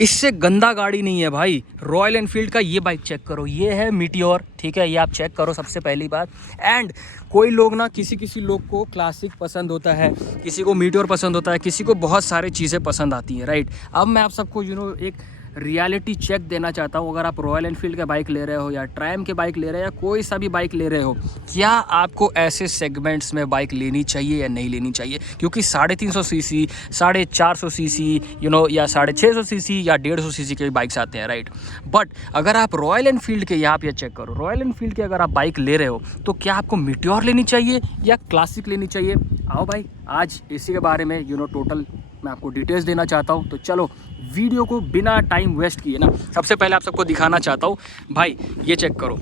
इससे गंदा गाड़ी नहीं है भाई। रॉयल एनफील्ड का ये बाइक चेक करो, ये है मीटियोर, ठीक है, ये आप चेक करो सबसे पहली बात। एंड कोई लोग ना, किसी लोग को क्लासिक पसंद होता है, किसी को मीटियोर पसंद होता है, किसी को बहुत सारी चीज़ें पसंद आती हैं, राइट। अब मैं आप सबको एक रियलिटी चेक देना चाहता हूँ। अगर आप रॉयल एनफील्ड का बाइक ले रहे हो या ट्रायम्फ के बाइक ले रहे हो या कोई सा भी बाइक ले रहे हो, क्या आपको ऐसे सेगमेंट्स में बाइक लेनी चाहिए या नहीं लेनी चाहिए? क्योंकि 350 सीसी, 450 सीसी या 650 सीसी या 150 सीसी के बाइक्स आते हैं, राइट। बट अगर आप रॉयल एनफील्ड के, यहाँ पे चेक करो, रॉयल एनफील्ड के अगर आप बाइक ले रहे हो तो क्या आपको मीटियोर लेनी चाहिए या क्लासिक लेनी चाहिए? आओ भाई, आज इसी के बारे में टोटल मैं आपको डिटेल्स देना चाहता हूँ। तो चलो वीडियो को बिना टाइम वेस्ट किए ना, सबसे पहले आप सबको दिखाना चाहता हूँ भाई, ये चेक करो।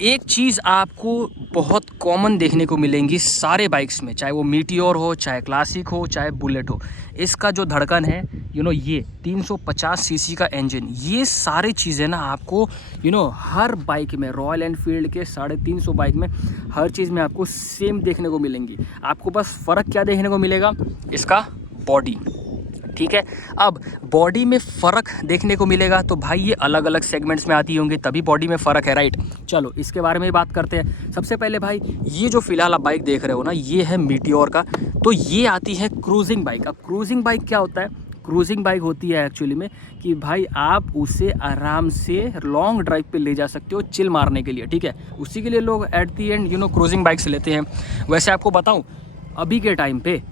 एक चीज़ आपको बहुत कॉमन देखने को मिलेंगी सारे बाइक्स में, चाहे वो मीटियोर हो, चाहे क्लासिक हो, चाहे बुलेट हो, इसका जो धड़कन है ये 350 सीसी का इंजन, ये सारी चीज़ें ना आपको हर बाइक में, रॉयल एनफील्ड के 350 बाइक में हर चीज़ में आपको सेम देखने को मिलेंगी। आपको बस फ़र्क क्या देखने को मिलेगा? इसका बॉडी, ठीक है। अब बॉडी में फ़र्क देखने को मिलेगा तो भाई ये अलग अलग सेगमेंट्स में आती होंगी, तभी बॉडी में फ़र्क है, राइट। चलो इसके बारे में बात करते हैं। सबसे पहले भाई, ये जो फ़िलहाल आप बाइक देख रहे हो ना, ये है मीटियोर का। तो ये आती है क्रूजिंग बाइक। अब क्रूजिंग बाइक क्या होता है? क्रूजिंग बाइक होती है एक्चुअली में कि भाई आप उसे आराम से लॉन्ग ड्राइव पे ले जा सकते हो, चिल मारने के लिए, ठीक है। उसी के लिए लोग at the and cruising bikes लेते हैं। वैसे आपको बताऊँ, अभी के टाइम पे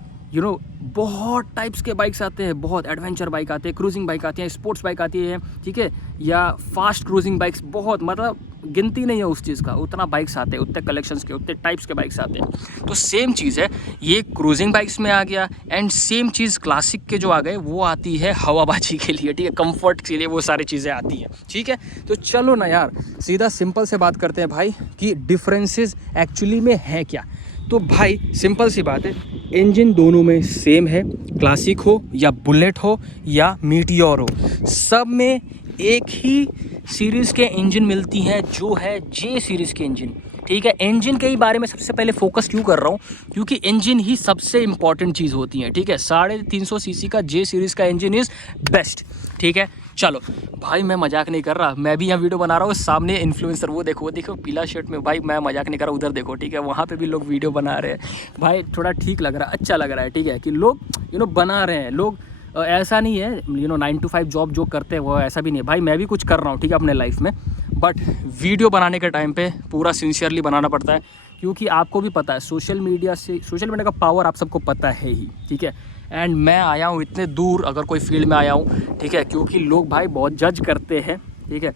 बहुत टाइप्स के बाइक्स आते हैं, बहुत एडवेंचर बाइक आते हैं, क्रूजिंग बाइक आती है, स्पोर्ट्स बाइक आती है, ठीक है, या फास्ट क्रूजिंग बाइक्स, बहुत मतलब गिनती नहीं है उस चीज़ का, उतना बाइक्स आते हैं, उतने कलेक्शंस के, उतने टाइप्स के बाइक्स आते हैं। तो सेम चीज़ है, ये क्रूजिंग बाइक्स में आ गया। एंड सेम चीज़ क्लासिक के जो आ गए वो आती है हवाबाजी के लिए, ठीक है, कंफर्ट के लिए वो सारी चीज़ें आती हैं, ठीक है। तो चलो ना यार, सीधा सिंपल से बात करते हैं भाई कि डिफरेंसेस एक्चुअली में है क्या। तो भाई सिंपल सी बात है, इंजन दोनों में सेम है, क्लासिक हो या बुलेट हो या मीटियोर हो, सब में एक ही सीरीज़ के इंजन मिलती हैं, जो है जे सीरीज़ के इंजन, ठीक है। इंजन के ही बारे में सबसे पहले फोकस क्यों कर रहा हूँ? क्योंकि इंजन ही सबसे इंपॉर्टेंट चीज़ होती है, ठीक है। 350 सीसी का जे सीरीज़ का इंजन इज़ बेस्ट, ठीक है। चलो भाई, मैं मजाक नहीं कर रहा, मैं भी यहाँ वीडियो बना रहा हूँ, सामने इन्फ्लुएंसर वो देखो पीला शर्ट में, भाई मैं मजाक नहीं कर रहा, उधर देखो, ठीक है, वहाँ पे भी लोग वीडियो बना रहे हैं भाई। थोड़ा ठीक लग रहा है, अच्छा लग रहा है, ठीक है, कि लोग बना रहे हैं। लोग ऐसा नहीं है 9 to 5 जॉब जो करते हैं वो, ऐसा भी नहीं है भाई, मैं भी कुछ कर रहा हूँ, ठीक है, अपने लाइफ में। बट वीडियो बनाने के टाइम पे पूरा सिंसियरली बनाना पड़ता है, क्योंकि आपको भी पता है सोशल मीडिया का पावर आप सबको पता है ही, ठीक है। एंड मैं आया हूँ इतने दूर, अगर कोई फील्ड में आया हूँ, ठीक है, क्योंकि लोग भाई बहुत जज करते हैं, ठीक है।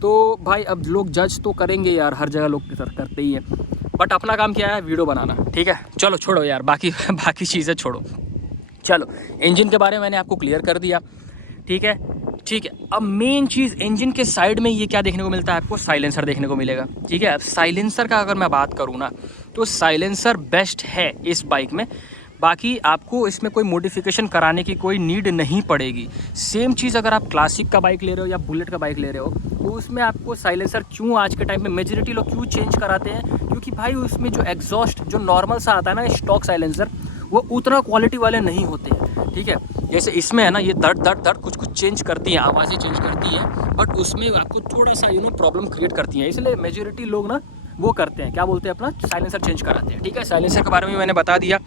तो भाई अब लोग जज तो करेंगे यार, हर जगह लोग करते ही हैं, बट अपना काम क्या है? वीडियो बनाना, ठीक है। चलो छोड़ो यार, बाकी चीज़ें छोड़ो। चलो इंजन के बारे में मैंने आपको क्लियर कर दिया, ठीक है। अब मेन चीज़, इंजन के साइड में ये क्या देखने को मिलता है आपको? साइलेंसर देखने को मिलेगा, ठीक है। अब साइलेंसर का अगर मैं बात करूँ ना, तो साइलेंसर बेस्ट है इस बाइक में। बाकी आपको इसमें कोई मॉडिफिकेशन कराने की कोई नीड नहीं पड़ेगी। सेम चीज़ अगर आप क्लासिक का बाइक ले रहे हो या बुलेट का बाइक ले रहे हो, तो उसमें आपको साइलेंसर क्यों आज के टाइम में मेजॉरिटी लोग क्यों चेंज कराते हैं? क्योंकि भाई उसमें जो एग्जॉस्ट जो नॉर्मल सा आता है ना, स्टॉक साइलेंसर, वो उतना क्वालिटी वाले नहीं होते हैं, ठीक है। जैसे इसमें है ना, ये दर्द कुछ चेंज करती हैं, आवाज़ें चेंज करती हैं, बट उसमें आपको थोड़ा सा प्रॉब्लम क्रिएट करती हैं, इसलिए मेजॉरिटी लोग ना वो करते हैं, क्या बोलते हैं, अपना साइलेंसर चेंज कराते हैं, ठीक है। साइलेंसर के बारे में मैंने बता दिया।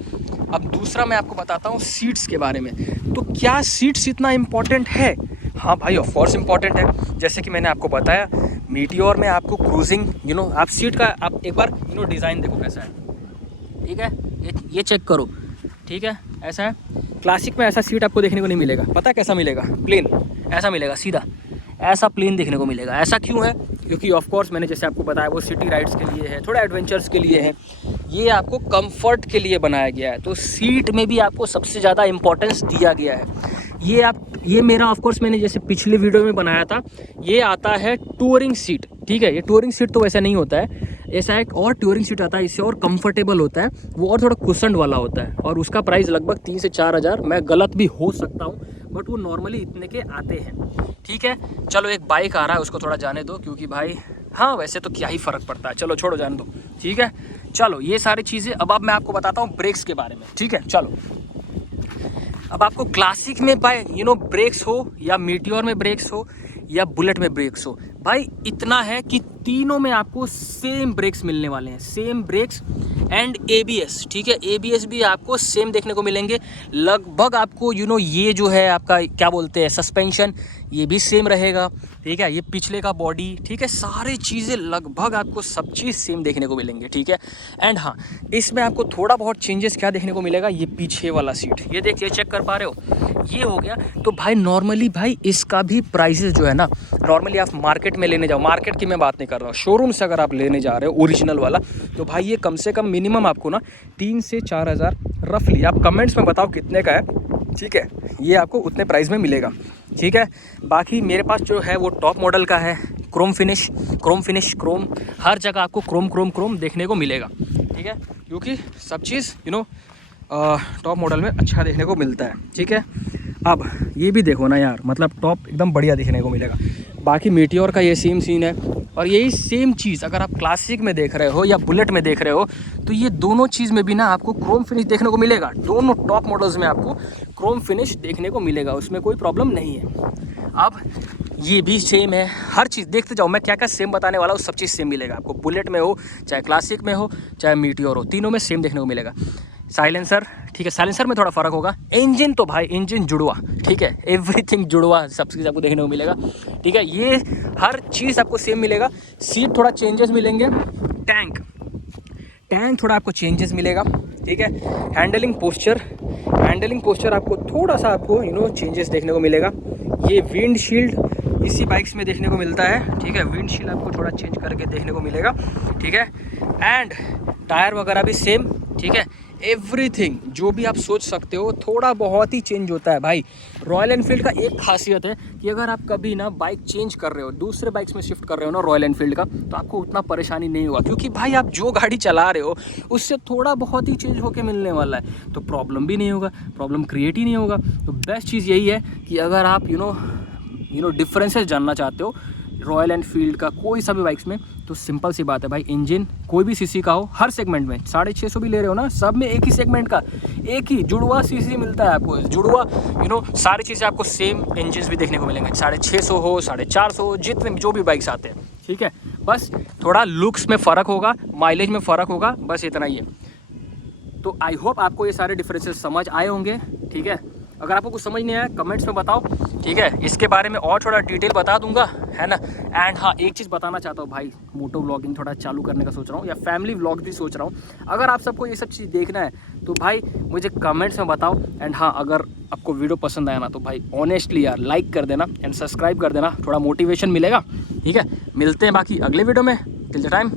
अब दूसरा मैं आपको बताता हूँ सीट्स के बारे में। तो क्या सीट्स इतना इम्पॉर्टेंट है? हाँ भाई, ऑफ कोर्स इम्पॉर्टेंट है। जैसे कि मैंने आपको बताया, मीटियोर में आपको क्रूजिंग आप सीट का आप एक बार डिज़ाइन देखो कैसा है, ठीक है, ये चेक करो, ठीक है, ऐसा है। क्लासिक में ऐसा सीट आपको देखने को नहीं मिलेगा, पता है कैसा मिलेगा? प्लेन ऐसा मिलेगा, सीधा ऐसा प्लेन देखने को मिलेगा। ऐसा क्यों है? क्योंकि ऑफ कोर्स मैंने जैसे आपको बताया, वो सिटी राइड्स के लिए है, थोड़ा एडवेंचर्स के लिए है, ये आपको कंफर्ट के लिए बनाया गया है। तो सीट में भी आपको सबसे ज़्यादा इंपॉर्टेंस दिया गया है। ये मेरा ऑफ कोर्स मैंने जैसे पिछले वीडियो में बनाया था, ये आता है टूरिंग सीट, ठीक है। ये टूरिंग सीट तो वैसा नहीं होता है, ऐसा एक और टूरिंग सीट आता है, इससे और कंफर्टेबल होता है, वो और थोड़ा कुशन वाला होता है, और उसका प्राइस लगभग 3 से 4 हज़ार, मैं गलत भी हो सकता हूँ, बट वो नॉर्मली इतने के आते हैं, ठीक है। चलो एक बाइक आ रहा है, उसको थोड़ा जाने दो, क्योंकि भाई हाँ वैसे तो क्या ही फ़र्क पड़ता है, चलो छोड़ो, जाने दो, ठीक है। चलो ये सारी चीज़ें अब मैं आपको बताता हूँ ब्रेक्स के बारे में, ठीक है। चलो अब आपको क्लासिक में बाय ब्रेक्स हो या मीटियोर में ब्रेक्स हो या बुलेट में ब्रेक्स हो, भाई इतना है कि तीनों में आपको सेम ब्रेक्स मिलने वाले हैं, सेम ब्रेक्स एंड एबीएस, ठीक है। एबीएस भी आपको सेम देखने को मिलेंगे लगभग। आपको ये जो है आपका क्या बोलते हैं सस्पेंशन, ये भी सेम रहेगा, ठीक है। ये पिछले का बॉडी, ठीक है, सारी चीज़ें लगभग आपको सब चीज़ सेम देखने को मिलेंगे, ठीक है। एंड हाँ, इसमें आपको थोड़ा बहुत चेंजेस क्या देखने को मिलेगा, ये पीछे वाला सीट, ये देखिए, चेक कर पा रहे हो, ये हो गया। तो भाई नॉर्मली भाई इसका भी प्राइसेस जो है ना, नॉर्मली आप मार्केट में लेने जाओ, मार्केट की मैं बात नहीं कर रहा हूँ, शोरूम से अगर आप लेने जा रहे हो ओरिजिनल वाला, तो भाई ये कम से कम मिनिमम आपको ना 3 से 4 हज़ार रफली, आप कमेंट्स में बताओ कितने का है, ठीक है, ये आपको उतने प्राइस में मिलेगा, ठीक है। बाकी मेरे पास जो है वो टॉप मॉडल का है, क्रोम फिनिश, हर जगह आपको क्रोम देखने को मिलेगा, ठीक है, क्योंकि सब चीज़ टॉप मॉडल में अच्छा देखने को मिलता है, ठीक है। अब ये भी देखो ना यार, मतलब टॉप एकदम बढ़िया देखने को मिलेगा। बाकी मीटियोर का ये सेम सीन है, और यही सेम चीज़ अगर आप क्लासिक में देख रहे हो या बुलेट में देख रहे हो, तो ये दोनों चीज़ में भी ना आपको क्रोम फिनिश देखने को मिलेगा। दोनों टॉप मॉडल्स में आपको क्रोम फिनिश देखने को मिलेगा, उसमें कोई प्रॉब्लम नहीं है। अब ये भी सेम है, हर चीज़ देखते जाओ, मैं क्या क्या सेम बताने वाला हूँ, सब चीज़ सेम मिलेगा आपको, बुलेट में हो चाहे क्लासिक में हो चाहे मीटियोर हो, तीनों में सेम देखने को मिलेगा। साइलेंसर, ठीक है, साइलेंसर में थोड़ा फ़र्क होगा। इंजन तो भाई इंजन जुड़वा, ठीक है, एवरीथिंग जुड़वा, सब चीज़ आपको देखने को मिलेगा, ठीक है, ये हर चीज़ आपको सेम मिलेगा। सीट थोड़ा चेंजेस मिलेंगे, टैंक थोड़ा आपको चेंजेस मिलेगा, ठीक है। हैंडलिंग पोस्चर आपको थोड़ा सा आपको चेंजेस देखने को मिलेगा। ये विंड शील्ड इसी बाइक्स में देखने को मिलता है, ठीक है, विंड शील्ड आपको थोड़ा चेंज करके देखने को मिलेगा, ठीक है। एंड टायर वगैरह भी सेम, ठीक है, एवरीथिंग जो भी आप सोच सकते हो थोड़ा बहुत ही चेंज होता है भाई। रॉयल एनफील्ड का एक खासियत है कि अगर आप कभी ना बाइक चेंज कर रहे हो, दूसरे बाइक्स में शिफ्ट कर रहे हो ना रॉयल एनफील्ड का, तो आपको उतना परेशानी नहीं होगा, क्योंकि भाई आप जो गाड़ी चला रहे हो उससे थोड़ा बहुत ही चेंज होकर मिलने वाला है, तो प्रॉब्लम भी नहीं होगा, प्रॉब्लम क्रिएट ही नहीं होगा। तो बेस्ट चीज़ यही है कि अगर आप डिफरेंसेस जानना चाहते हो रॉयल एनफील्ड का कोई सा भी बाइक्स में, तो सिंपल सी बात है भाई, इंजन कोई भी सीसी का हो, हर सेगमेंट में 650 भी ले रहे हो ना, सब में एक ही सेगमेंट का एक ही जुड़वा सीसी मिलता है आपको, जुड़वा सारी चीज़ें आपको सेम इंजन भी देखने को मिलेंगे, 650 हो 450 हो, जितने जो भी बाइक्स आते हैं, ठीक है। बस थोड़ा लुक्स में फ़र्क होगा, माइलेज में फ़र्क होगा, बस इतना ही है। तो आई होप आपको ये सारे डिफरेंसेस समझ आए होंगे, ठीक है। अगर आपको कुछ समझ नहीं आया कमेंट्स में बताओ, ठीक है, इसके बारे में और थोड़ा डिटेल बता दूंगा, है ना। एंड हाँ, एक चीज़ बताना चाहता हूँ भाई, मोटो व्लॉगिंग थोड़ा चालू करने का सोच रहा हूँ, या फैमिली व्लॉग भी सोच रहा हूँ। अगर आप सबको ये सब चीज़ देखना है तो भाई मुझे कमेंट्स में बताओ। एंड हाँ, अगर आपको वीडियो पसंद आया ना तो भाई ऑनेस्टली यार लाइक कर देना एंड सब्सक्राइब कर देना, थोड़ा मोटिवेशन मिलेगा, ठीक है। मिलते हैं बाकी अगले वीडियो में, टिल द टाइम